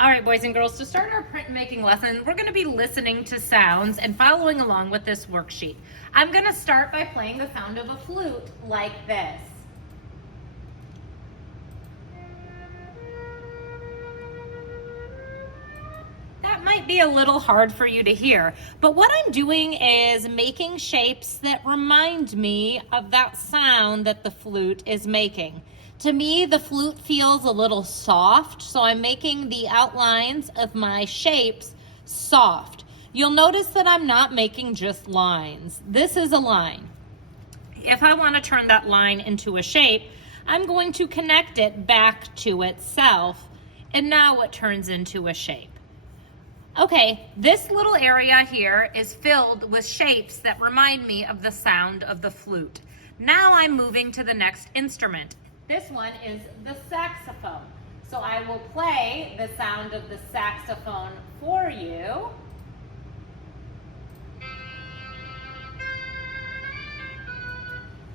All right, boys and girls, to start our printmaking lesson, we're going to be listening to sounds and following along with this worksheet. I'm going to start by playing the sound of a flute like this. That might be a little hard for you to hear, but what I'm doing is making shapes that remind me of that sound that the flute is making. To me, the flute feels a little soft, so I'm making the outlines of my shapes soft. You'll notice that I'm not making just lines. This is a line. If I want to turn that line into a shape, I'm going to connect it back to itself, and now it turns into a shape. Okay, this little area here is filled with shapes that remind me of the sound of the flute. Now I'm moving to the next instrument. This one is the saxophone. So I will play the sound of the saxophone for you.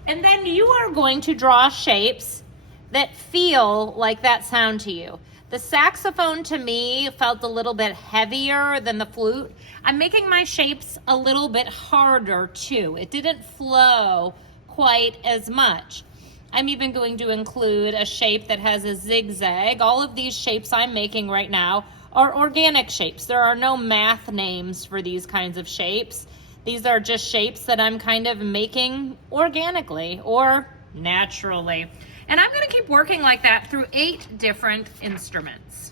And then you are going to draw shapes that feel like that sound to you. The saxophone to me felt a little bit heavier than the flute. I'm making my shapes a little bit harder too. It didn't flow quite as much. I'm even going to include a shape that has a zigzag. All of these shapes I'm making right now are organic shapes. There are no math names for these kinds of shapes. These are just shapes that I'm kind of making organically or naturally. And I'm going to keep working like that through 8 different instruments.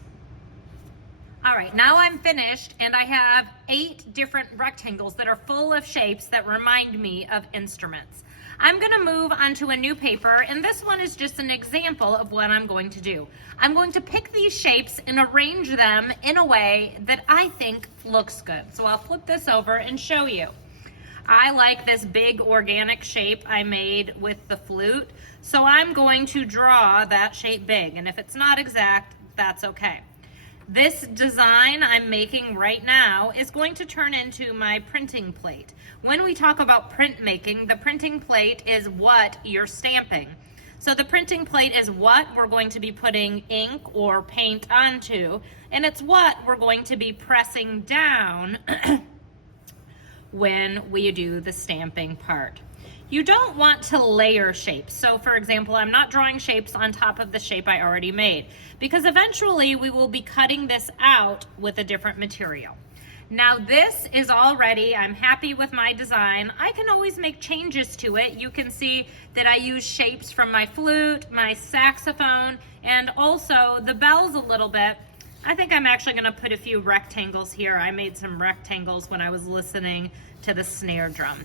All right, now I'm finished and I have 8 different rectangles that are full of shapes that remind me of instruments. I'm going to move onto a new paper, and this one is just an example of what I'm going to do. I'm going to pick these shapes and arrange them in a way that I think looks good. So I'll flip this over and show you. I like this big organic shape I made with the flute, so I'm going to draw that shape big, and if it's not exact, that's okay. This design I'm making right now is going to turn into my printing plate. When we talk about printmaking, the printing plate is what you're stamping. So the printing plate is what we're going to be putting ink or paint onto, and it's what we're going to be pressing down when we do the stamping part. You don't want to layer shapes. So for example, I'm not drawing shapes on top of the shape I already made, because eventually we will be cutting this out with a different material. Now this is all ready. I'm happy with my design. I can always make changes to it. You can see that I use shapes from my flute, my saxophone, and also the bells a little bit. I think I'm actually going to put a few rectangles here. I made some rectangles when I was listening to the snare drum.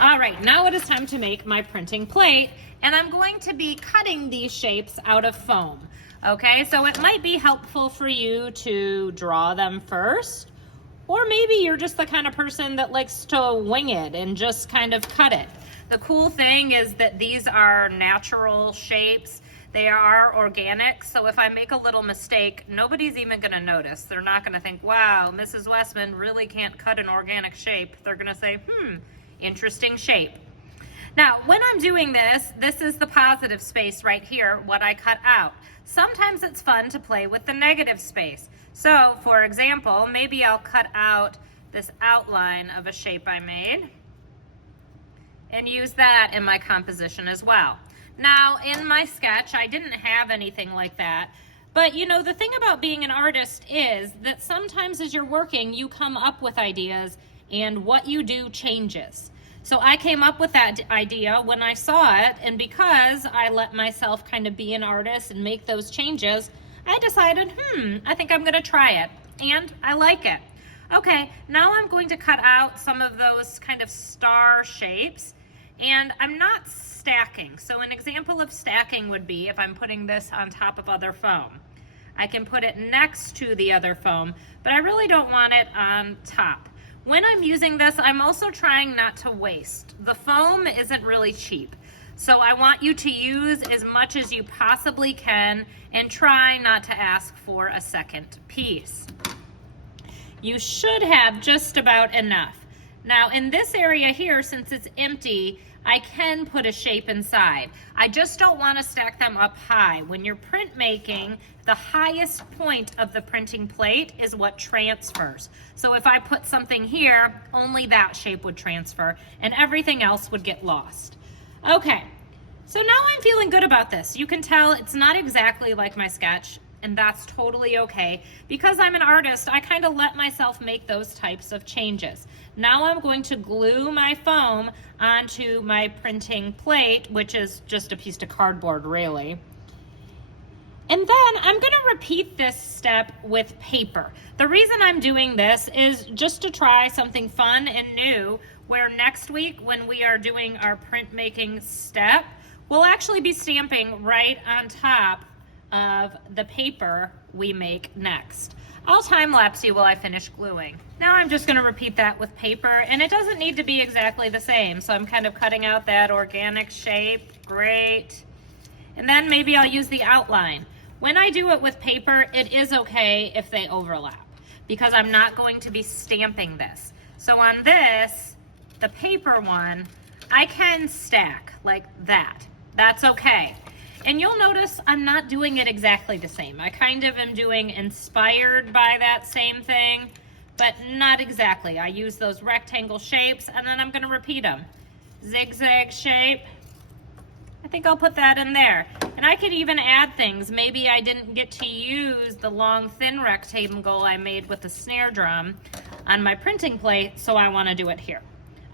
All right, now it is time to make my printing plate, and I'm going to be cutting these shapes out of foam. Okay, so it might be helpful for you to draw them first, or maybe you're just the kind of person that likes to wing it and just kind of cut it. The cool thing is that these are natural shapes. They are organic, so if I make a little mistake, nobody's even going to notice. They're not going to think, wow, Mrs. Westman really can't cut an organic shape. They're going to say, interesting shape. Now, when I'm doing this is the positive space right here, what I cut out. Sometimes it's fun to play with the negative space. So, for example, maybe I'll cut out this outline of a shape I made and use that in my composition as well. Now, in my sketch, I didn't have anything like that. But you know, the thing about being an artist is that sometimes as you're working, you come up with ideas and what you do changes. So I came up with that idea when I saw it, and because I let myself kind of be an artist and make those changes, I decided, I think I'm gonna try it, and I like it. Okay, now I'm going to cut out some of those kind of star shapes, and I'm not stacking. So an example of stacking would be if I'm putting this on top of other foam. I can put it next to the other foam, but I really don't want it on top. When I'm using this, I'm also trying not to waste. The foam isn't really cheap, so I want you to use as much as you possibly can and try not to ask for a second piece. You should have just about enough. Now in this area here, since it's empty, I can put a shape inside. I just don't want to stack them up high. When you're printmaking, the highest point of the printing plate is what transfers. So if I put something here, only that shape would transfer and everything else would get lost. Okay, so now I'm feeling good about this. You can tell it's not exactly like my sketch, and that's totally okay. Because I'm an artist, I kind of let myself make those types of changes. Now I'm going to glue my foam onto my printing plate, which is just a piece of cardboard, really. And then I'm going to repeat this step with paper. The reason I'm doing this is just to try something fun and new, where next week when we are doing our printmaking step, we'll actually be stamping right on top of the paper we make next. I'll time lapse you while I finish gluing. Now I'm just going to repeat that with paper, and it doesn't need to be exactly the same, so I'm kind of cutting out that organic shape. Great. And then maybe I'll use the outline. When I do it with paper, it is okay if they overlap, because I'm not going to be stamping this. So on this, the paper one, I can stack like that. That's okay. And you'll notice I'm not doing it exactly the same. I kind of am doing inspired by that same thing, but not exactly. I use those rectangle shapes, and then I'm going to repeat them. Zigzag shape. I think I'll put that in there. And I could even add things. Maybe I didn't get to use the long, thin rectangle I made with the snare drum on my printing plate, so I want to do it here.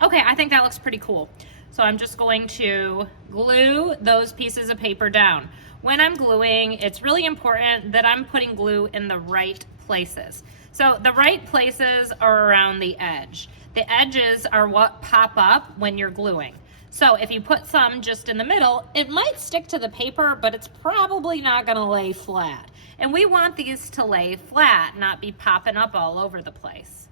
Okay, I think that looks pretty cool. So I'm just going to glue those pieces of paper down. When I'm gluing, it's really important that I'm putting glue in the right places. So the right places are around the edge. The edges are what pop up when you're gluing. So if you put some just in the middle, it might stick to the paper, but it's probably not gonna lay flat. And we want these to lay flat, not be popping up all over the place.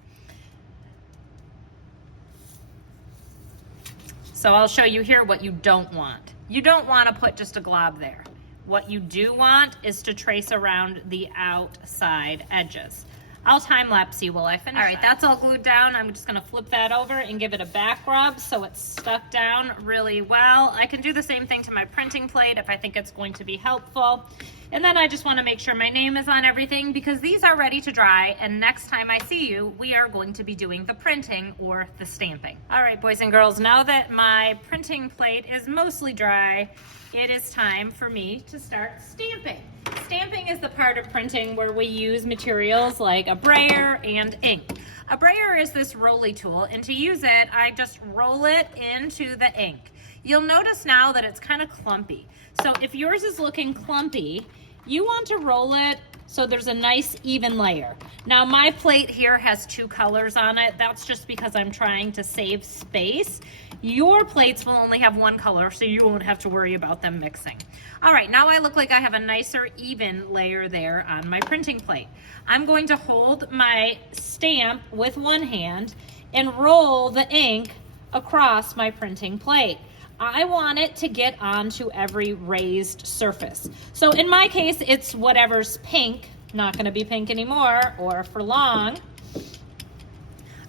So I'll show you here what you don't want. You don't want to put just a glob there. What you do want is to trace around the outside edges. I'll time lapse you while I finish. All right, that's all glued down. I'm just gonna flip that over and give it a back rub so it's stuck down really well. I can do the same thing to my printing plate if I think it's going to be helpful. And then I just wanna make sure my name is on everything because these are ready to dry, and next time I see you, we are going to be doing the printing or the stamping. All right, boys and girls, now that my printing plate is mostly dry, it is time for me to start stamping. Stamping is the part of printing where we use materials like a brayer and ink. A brayer is this rolly tool, and to use it, I just roll it into the ink. You'll notice now that it's kind of clumpy. So if yours is looking clumpy, you want to roll it so there's a nice even layer. Now my plate here has 2 colors on it. That's just because I'm trying to save space. Your plates will only have 1 color, so you won't have to worry about them mixing. All right, now I look like I have a nicer even layer there on my printing plate. I'm going to hold my stamp with one hand and roll the ink across my printing plate. I want it to get onto every raised surface. So in my case, it's whatever's pink, not gonna be pink anymore or for long.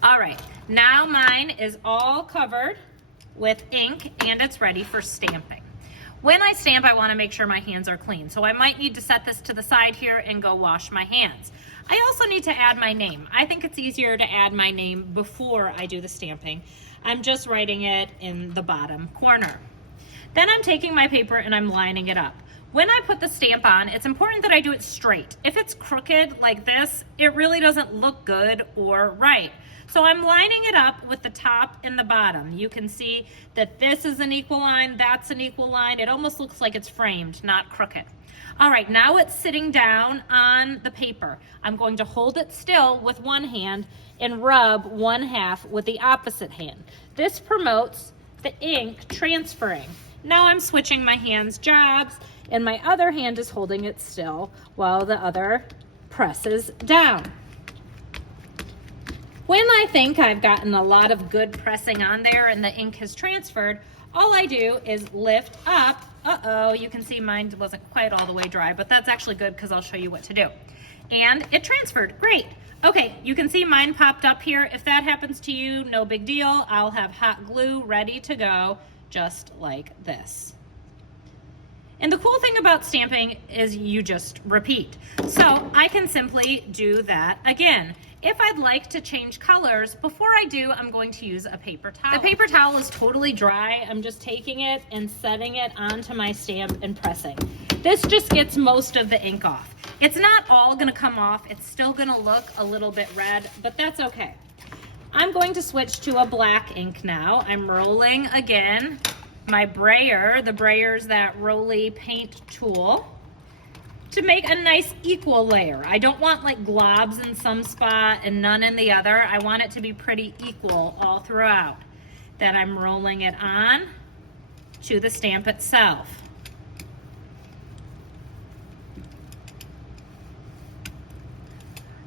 All right, now mine is all covered with ink and it's ready for stamping. When I stamp, I wanna make sure my hands are clean. So I might need to set this to the side here and go wash my hands. I also need to add my name. I think it's easier to add my name before I do the stamping. I'm just writing it in the bottom corner. Then I'm taking my paper and I'm lining it up. When I put the stamp on, it's important that I do it straight. If it's crooked like this, it really doesn't look good or right. So I'm lining it up with the top and the bottom. You can see that this is an equal line, that's an equal line. It almost looks like it's framed, not crooked. All right, now it's sitting down on the paper. I'm going to hold it still with one hand and rub one half with the opposite hand. This promotes the ink transferring. Now I'm switching my hands' jobs and my other hand is holding it still while the other presses down. When I think I've gotten a lot of good pressing on there and the ink has transferred, all I do is lift up. Uh-oh, you can see mine wasn't quite all the way dry, but that's actually good because I'll show you what to do. And it transferred, great. Okay, you can see mine popped up here. If that happens to you, no big deal. I'll have hot glue ready to go just like this. And the cool thing about stamping is you just repeat. So I can simply do that again. If I'd like to change colors, before I do, I'm going to use a paper towel. The paper towel is totally dry. I'm just taking it and setting it onto my stamp and pressing. This just gets most of the ink off. It's not all gonna come off. It's still gonna look a little bit red, but that's okay. I'm going to switch to a black ink now. I'm rolling again my brayer. The brayer's that roly paint tool, to make a nice equal layer. I don't want like globs in some spot and none in the other. I want it to be pretty equal all throughout. Then I'm rolling it on to the stamp itself.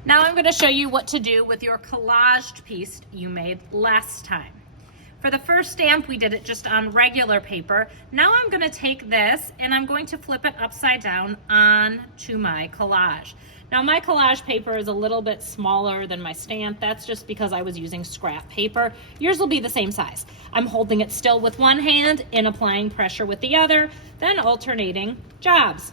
Now I'm going to show you what to do with your collaged piece you made last time. For the first stamp, we did it just on regular paper. Now I'm going to take this and I'm going to flip it upside down onto my collage. Now my collage paper is a little bit smaller than my stamp. That's just because I was using scrap paper. Yours will be the same size. I'm holding it still with one hand and applying pressure with the other, then alternating jobs.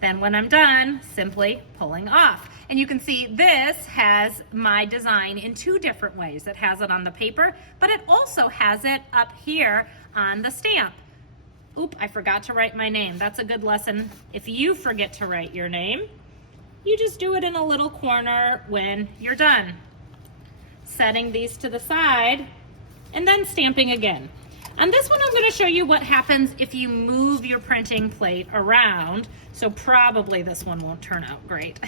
Then when I'm done, simply pulling off. And you can see this has my design in two different ways. It has it on the paper, but it also has it up here on the stamp. Oop, I forgot to write my name. That's a good lesson. If you forget to write your name, you just do it in a little corner when you're done. Setting these to the side and then stamping again. On this one, I'm going to show you what happens if you move your printing plate around. So probably this one won't turn out great.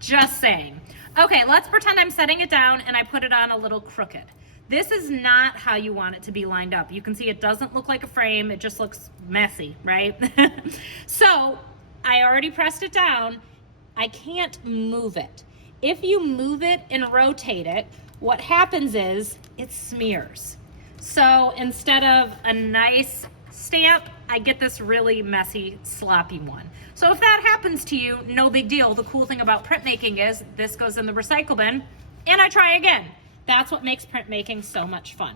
Just saying. Okay, let's pretend I'm setting it down and I put it on a little crooked. This is not how you want it to be lined up. You can see it doesn't look like a frame. It just looks messy, right? So I already pressed it down. I can't move it. If you move it and rotate it, what happens is it smears. So instead of a nice stamp, I get this really messy, sloppy one. So if that happens to you, no big deal. The cool thing about printmaking is this goes in the recycle bin and I try again. That's what makes printmaking so much fun.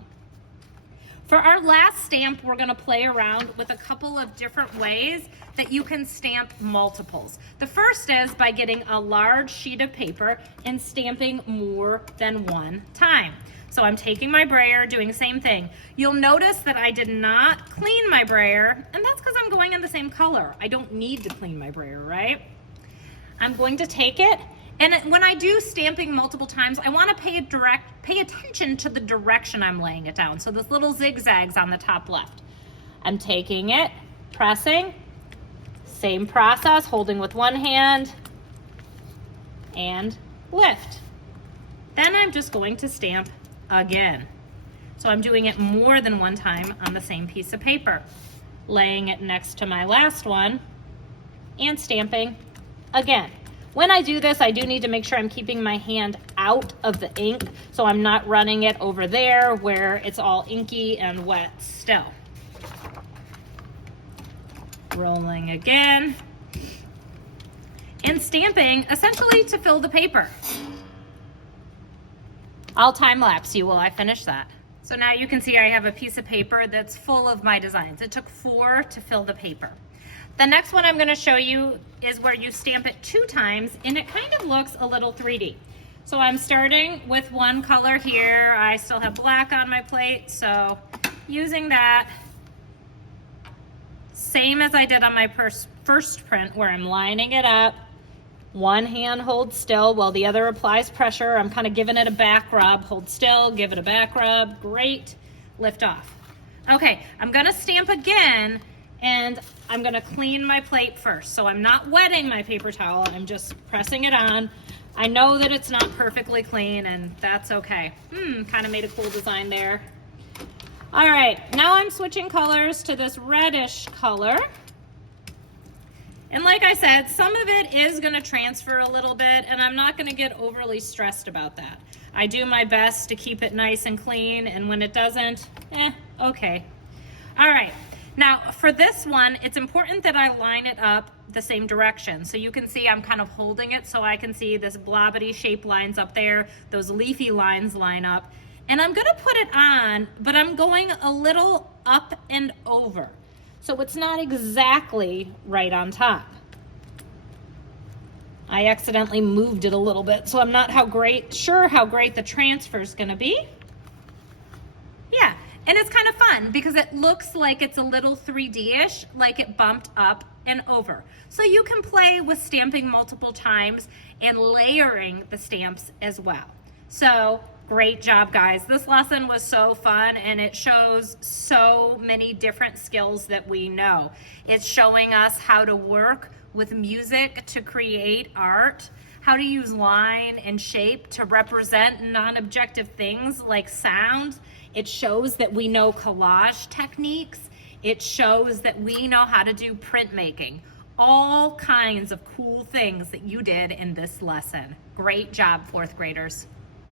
For our last stamp, we're gonna play around with a couple of different ways that you can stamp multiples. The first is by getting a large sheet of paper and stamping more than one time. So I'm taking my brayer, doing the same thing. You'll notice that I did not clean my brayer, and that's because I'm going in the same color. I don't need to clean my brayer, right? I'm going to take it, and when I do stamping multiple times, I want to pay attention to the direction I'm laying it down. So this little zigzags on the top left. I'm taking it, pressing, same process, holding with one hand, and lift. Then I'm just going to stamp again. So I'm doing it more than one time on the same piece of paper, laying it next to my last one and stamping again. When I do this, I do need to make sure I'm keeping my hand out of the ink so I'm not running it over there where it's all inky and wet still. Rolling again and stamping essentially to fill the paper. I'll time lapse you while I finish that. So now you can see I have a piece of paper that's full of my designs. It took 4 to fill the paper. The next one I'm going to show you is where you stamp it 2 times and it kind of looks a little 3D. So I'm starting with one color here. I still have black on my plate, so using that, same as I did on my first print where I'm lining it up. One hand holds still while the other applies pressure. I'm kind of giving it a back rub. Hold still, give it a back rub. Great. Lift off. Okay, I'm going to stamp again and I'm going to clean my plate first. So I'm not wetting my paper towel. I'm just pressing it on. I know that it's not perfectly clean and that's okay. Kind of made a cool design there. All right, now I'm switching colors to this reddish color. And like I said, some of it is going to transfer a little bit, and I'm not going to get overly stressed about that. I do my best to keep it nice and clean, and when it doesn't, okay. All right, now for this one, it's important that I line it up the same direction. So you can see I'm kind of holding it so I can see this blobbity shape lines up there, those leafy lines line up. And I'm gonna put it on, but I'm going a little up and over. So it's not exactly right on top. I accidentally moved it a little bit, so I'm not sure how great the transfer is gonna be. Yeah, and it's kind of fun because it looks like it's a little 3D-ish, like it bumped up and over. So you can play with stamping multiple times and layering the stamps as well. So great job, guys. This lesson was so fun, and it shows so many different skills that we know. It's showing us how to work with music to create art, how to use line and shape to represent non-objective things like sound. It shows that we know collage techniques. It shows that we know how to do printmaking. All kinds of cool things that you did in this lesson. Great job, fourth graders.